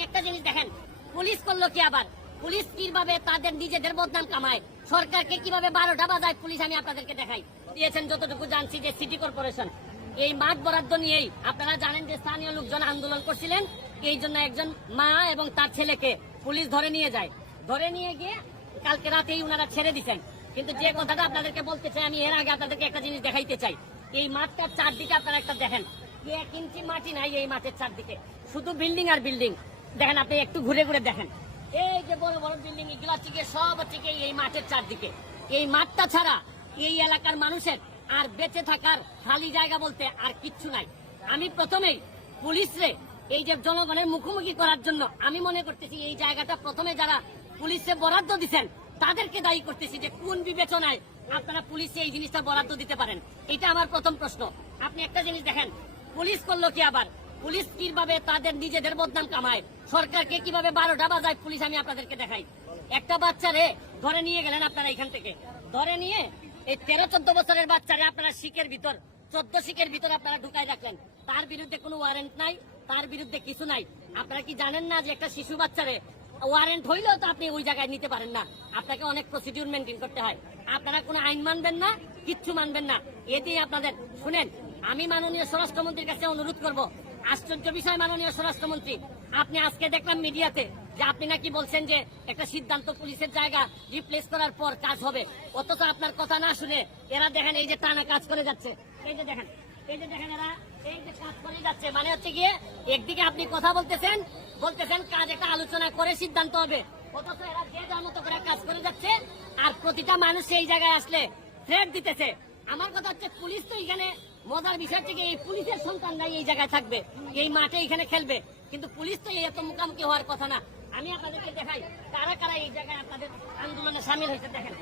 আপনি একটা জিনিস দেখেন, পুলিশ করলো কি আবার, পুলিশ কিভাবে তাদের নিজেদের বদনাম কামায়, সরকারকে কিভাবে 12টা বাজায় পুলিশ, আমি আপনাদেরকে দেখাই দিয়েছেন। যতটুকু জানছি যে সিটি কর্পোরেশন এই মাঠ বরাদ্দ নিয়েই আপনারা জানেন যে স্থানীয় লোকজন আন্দোলন করছিলেন, এই জন্য একজন মা এবং তার ছেলেকে পুলিশ ধরে নিয়ে যায়। ধরে নিয়ে গিয়ে কালকে রাতেই উনারা ছেড়ে দিচ্ছেন। কিন্তু যে কথাটা আপনাদেরকে বলতে চাই, আমি এর আগে আপনাদেরকে একটা জিনিস দেখাইতে চাই। এই মাঠটার চারদিকে আপনারা একটা দেখেন, 1 ইঞ্চি মাটি নাই এই মাঠের চারদিকে, শুধু বিল্ডিং আর বিল্ডিং। দেখেন, আপনি একটু ঘুরে ঘুরে দেখেন, এই যে বড় বড় বিল্ডিং এগুলো থেকে সব হচ্ছে এই মাঠের চারদিকে। এই মাঠটা ছাড়া এই এলাকার মানুষের আর বেঁচে থাকার খালি জায়গা বলতে আর কিচ্ছু নাই। আমি প্রথমেই পুলিশরে এই যে জনগণের মুখোমুখি করার জন্য আমি মনে করতেছি এই জায়গাটা প্রথমে যারা পুলিশে বরাদ্দ দিচ্ছেন তাদেরকে দায়ী করতেছি যে কোন বিবেচনায় আপনারা পুলিশে এই জিনিসটা বরাদ্দ দিতে পারেন। এটা আমার প্রথম প্রশ্ন। আপনি একটা জিনিস দেখেন, পুলিশ করলো কি আবার, পুলিশ কিভাবে তাদের নিজেদের বদনাম কামায়, সরকারকে কিভাবে 12টা বাজায় পুলিশ, আমি আপনাদেরকে দেখাই। একটা বাচ্চারে ধরে নিয়ে গেলেন আপনারা এখান থেকে, ধরে নিয়ে এই 13-14 বছরের বাচ্চারে আপনারা শিকের ভিতর 14 শিকের ভিতর আপনারা ঢুকাই রাখলেন। তার বিরুদ্ধে কোনো ওয়ারেন্ট নাই, তার বিরুদ্ধে কিছু নাই। আপনারা কি জানেন না যে একটা শিশু বাচ্চারে ওয়ারেন্ট হইলেও তো আপনি ওই জায়গায় নিতে পারেন না, আপনাকে অনেক প্রসিডিউর মেনটেন করতে হয়। আপনারা কোনো আইন মানবেন না, কিচ্ছু মানবেন না। এতেই আপনাদের শুনেন, আমি মাননীয় স্বরাষ্ট্রমন্ত্রীর কাছে অনুরোধ করব। আশ্চর্য বিষয় মাননীয় স্বরাষ্ট্রমন্ত্রী, আপনি আজকে দেখলাম মিডিয়াতে যে আপনি নাকি বলছেন যে একটা সিদ্ধান্ত পুলিশের জায়গা রিপ্লেস করার পর কাজ হবে, অথচ আপনার কথা না শুনে এরা দেখেন এই যে টানা কাজ করে যাচ্ছে। এই যে দেখেন, এই যে দেখেন, এরা এই যে কাজ করে যাচ্ছে। মানে হচ্ছে গিয়ে একদিকে আপনি কথা বলতেছেন কাজ একটা আলোচনা করে সিদ্ধান্ত হবে, অথচ এরা যে যার মতো করে কাজ করে যাচ্ছে। আর প্রতিটা মানুষ এই জায়গায় আসলে থ্রেট দিতেছে। আমার কথা হচ্ছে, পুলিশ তো এখানে মজার বিষয় থেকে এই পুলিশের সন্তান নাই এই জায়গায় থাকবে, এই মাঠে এখানে খেলবে, কিন্তু পুলিশ তো এত মুখামুখি হওয়ার কথা না। আমি আপনাদেরকে দেখাই কারা কারা এই জায়গায় আপনাদের আন্দোলনে সামিল হয়েছে। দেখেন।